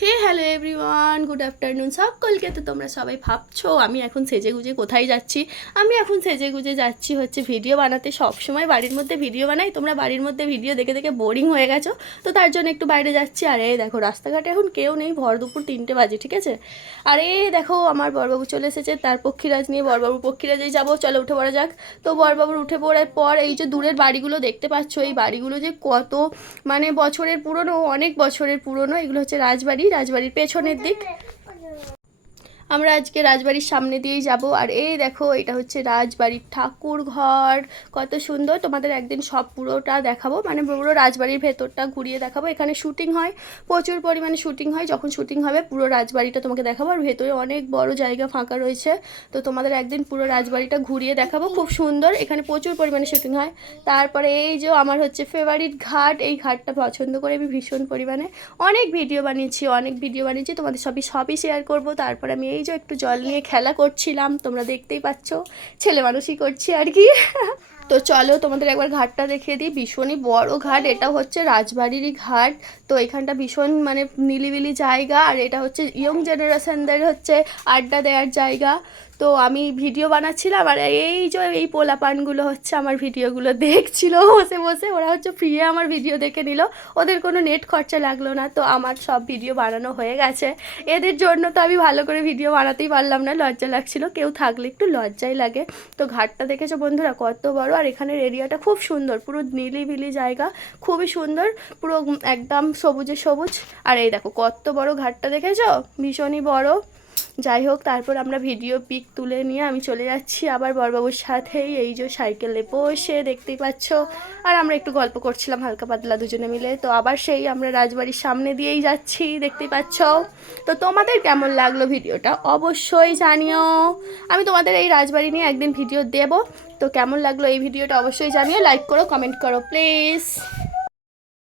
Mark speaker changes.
Speaker 1: Hey hello everyone, good afternoon সকলকে। তো তোমরা সবাই ভাবছ আমি এখন সেজে গুজে কোথায় যাচ্ছি? আমি এখন সেজে গুজে যাচ্ছি হচ্ছে ভিডিও বানাতে। সব সময় বাড়ির মধ্যে ভিডিও বানাই, তোমরা বাড়ির মধ্যে ভিডিও দেখে দেখে বোরিং হয়ে গেছো। তো তার জন্য একটু বাইরে যাচ্ছি। আর দেখো, রাস্তাঘাটে এখন কেউ নেই, ভর দুপুর তিনটে বাজে, ঠিক আছে? আর এই দেখো, আমার বরবাবু চলে এসেছে, তার পক্ষীরাজ নিয়ে। বরবাবু পক্ষীরাজেই যাব, চলো উঠে পড়া যাক। তো বরবাবুর উঠে পড়ার পর এই যে দূরের বাড়িগুলো দেখতে পাচ্ছ, এই বাড়িগুলো যে কত মানে বছরের পুরনো, অনেক বছরের পুরনো, এগুলো হচ্ছে রাজবাড়ি। রাজবাড়ির পেছনের দিক। আমরা আজকে রাজবাড়ির সামনে দিয়েই যাব। আর এই দেখো, এটা হচ্ছে রাজবাড়ির ঠাকুর ঘর কত সুন্দর। তোমাদের একদিন সব পুরোটা দেখাবো। মানে পুরো রাজবাড়ির ভেতরটা ঘুরিয়ে দেখাবো। এখানে শুটিং হয়। প্রচুর পরিমাণে শুটিং হয়। যখন শুটিং হবে, পুরো রাজবাড়িটা তোমাকে দেখাবো। আর ভেতরে অনেক বড় জায়গা ফাঁকা রয়েছে। তো তোমাদের একদিন পুরো রাজবাড়িটা ঘুরিয়ে দেখাবো। খুব সুন্দর। এখানে প্রচুর পরিমাণে শুটিং হয়। তারপরে এই যে আমার হচ্ছে ফেভারিট ঘাট। এই ঘাটটা পছন্দ করে আমি ভীষণ পরিমাণে। অনেক ভিডিও বানিয়েছি, অনেক ভিডিও বানিয়েছি। তোমাদের সবই সবই শেয়ার করব। তারপর আমি এই যে একটু জল নিয়ে খেলা করছিলাম, তোমরা দেখতেই পাচ্ছ, ছেলে মানুষই করছি আর কি। তো চলো তোমাদের একবার ঘাটটা দেখিয়ে দিই। ভীষণই বড় ঘাট, এটা হচ্ছে রাজবাড়িরই ঘাট। তো এখানটা ভীষণ মানে নিলিবিলি জায়গা, আর এটা হচ্ছে ইয়ং জেনারেশনদের হচ্ছে আড্ডা দেওয়ার জায়গা। তো আমি ভিডিও বানাচ্ছিলাম, আর এই যে এই পোলাপানগুলো হচ্ছে আমার ভিডিওগুলো দেখছিল। বসে বসে ওরা হচ্ছে ফ্রিয়ে আমার ভিডিও দেখে নিল। ওদের কোনো নেট খরচা লাগল না, তো আমার সব ভিডিও বানানো হয়ে গেছে। এদের জন্য তো আমি ভালো করে ভিডিও বানাতেই পারলাম না, লজ্জা লাগছিল। কেউ থাকলে একটু লজ্জাই লাগে। তো ঘাটটা দেখেছ বন্ধুরা, কত বড়। আর এখানের এরিয়াটা খুব সুন্দর, পুরো নিলিবিলি জায়গা, খুবই সুন্দর, পুরো একদম সবুজে সবুজ। আর এই দেখো, কত বড় ঘাটটা দেখেছ? ভীষণই বড়। যাই হোক, তারপর আমরা ভিডিও পিক তুলে নিয়ে আমি চলে যাচ্ছি আবার বরবাবুর সাথেই। এই যে সাইকেলে বসে দেখতেই পাচ্ছ। আর আমরা একটু গল্প করছিলাম হালকা পাতলা দুজনে মিলে। তো আবার সেই আমরা রাজবাড়ির সামনে দিয়েই যাচ্ছি দেখতেই পাচ্ছ। তো তোমাদের কেমন লাগল ভিডিওটা অবশ্যই জানিও। আমি তোমাদের এই রাজবাড়ি নিয়ে একদিন ভিডিও দেব। তো কেমন লাগল এই ভিডিওটা অবশ্যই জানিও। লাইক করো কমেন্ট করো প্লিজ